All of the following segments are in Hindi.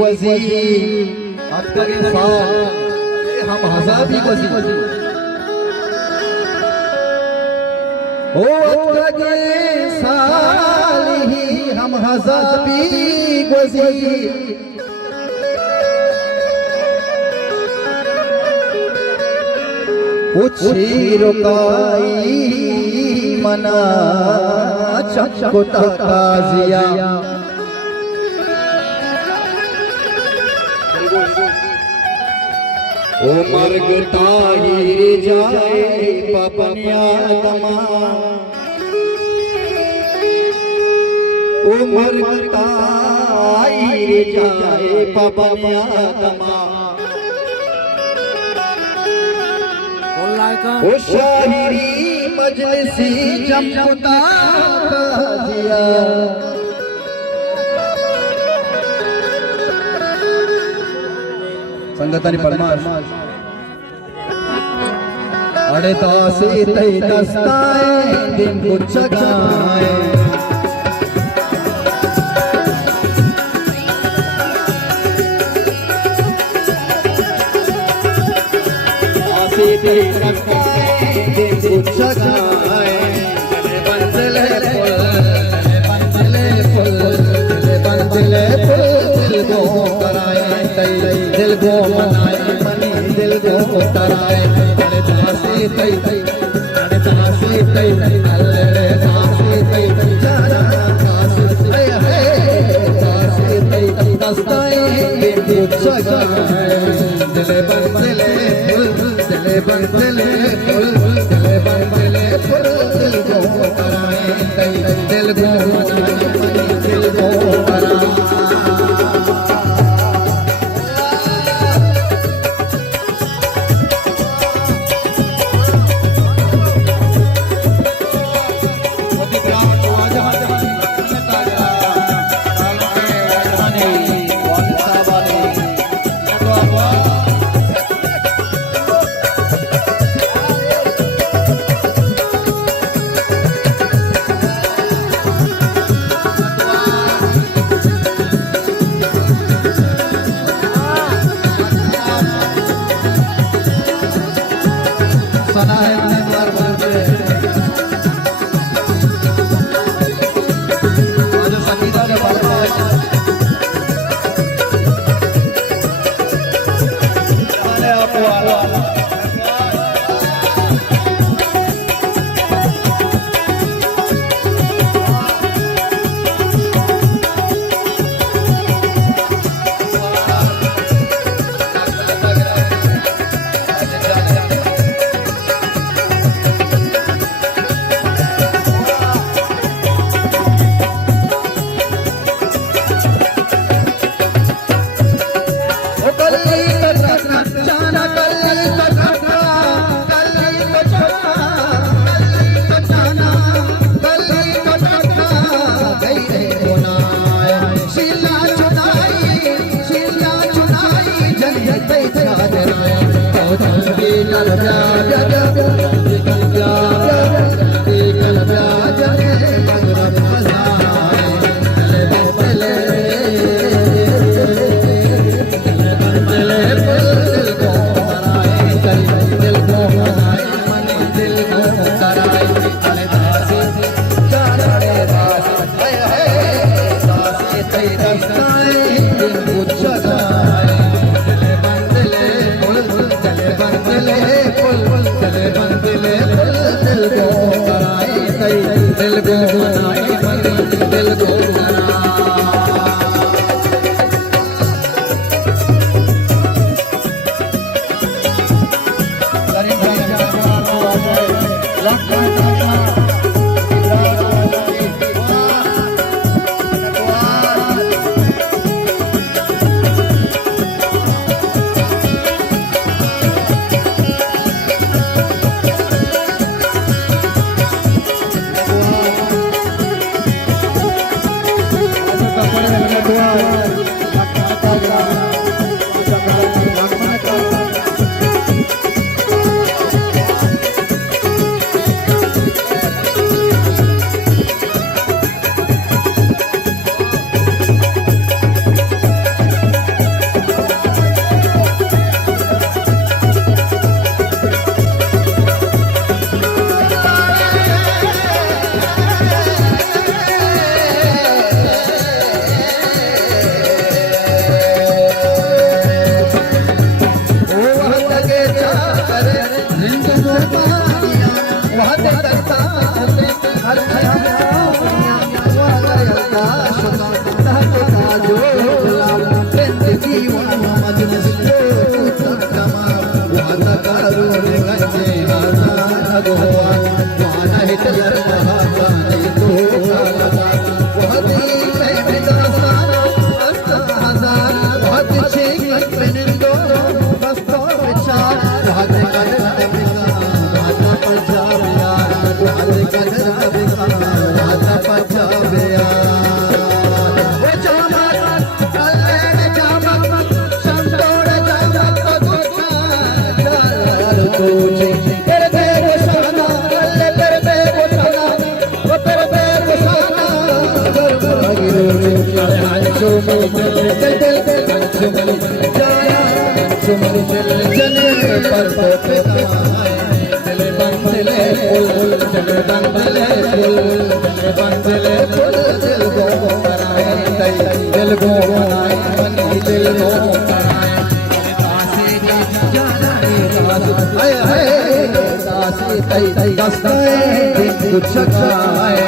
गोजी अतगे साल हम हजाबी गोजी ओ अतगे साल ही हम हजाबी गोजी उछीरुकाई मना चकुता काजिया ओ मर्ग ताहिर जाए पपनिया दमा ओ मर्ग ताहिर जाए पपनिया दमा ओ शायरी मजलिसी चमकुता काजिया संगतानी परमाश अड़े दासी तई दस्ताए दिन कुछ गाए दासी तई दस्ताए दिन कुछ गाए बंदले दिल को कराए दिल को मनाए मनी दिल को तराए अरे दासी तई अरे दासी तई अरे दासी तई जाना दासी है दासी तई दस्ताए कुछ जगाए दिल बंदले दिल को कराए दिल को मनाए दिल को कराए सना है उम्मीदवार बोलते आज संगीता ने पढ़ा अरे आपको जने पर दिल बंदले फुल दिल बंदले फुल दिल बंदले फुल दिल को कराए दिल को बनाए मनी दिल को कराए तासे जाना हाय हाय तासे तई दस्ताए कुछ गाए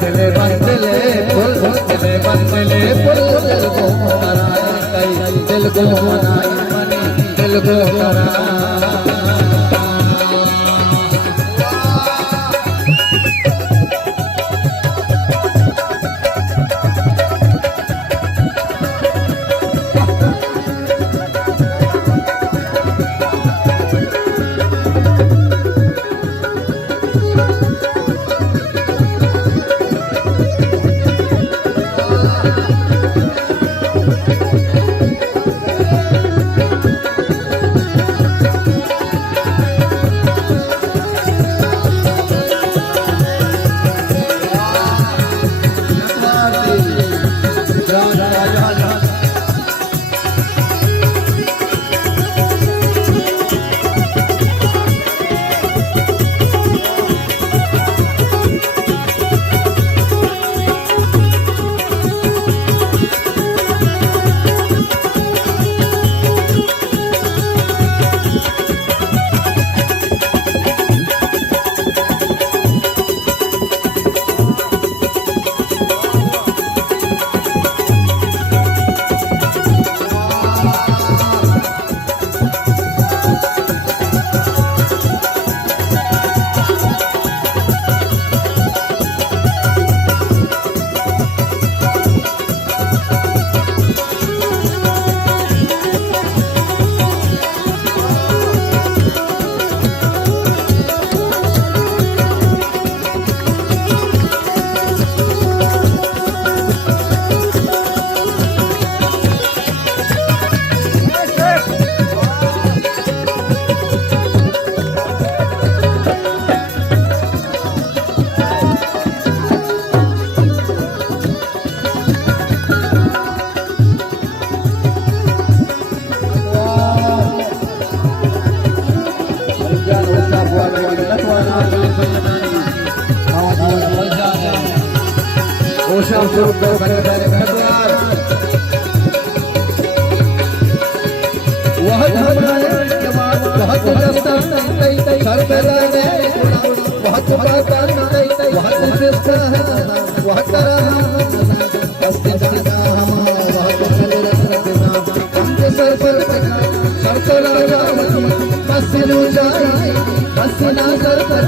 दिल बंदले फुल दिल बंदले फुल दिल को कराए दिल को बनाए मनी दिल को कराए Ocean Group को बने भगवान वह धर्म के बाद बहुत रास्ता सर पे लगे बहुत बात बहुत श्रेष्ठ है वह तरह हस्ती जाना हम बहुत चले रखना हमके सर पर लगा मसीनो जाए मसीना सर पर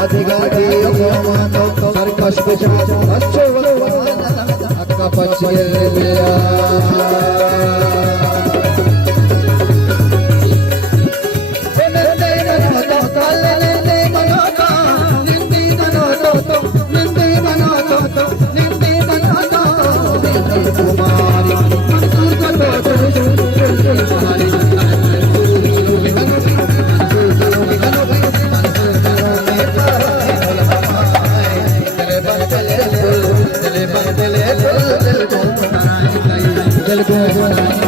आधी गाड़ी को सर कष्ट जाओ अच्छो अक्का पछिए लिया दिल को बनाए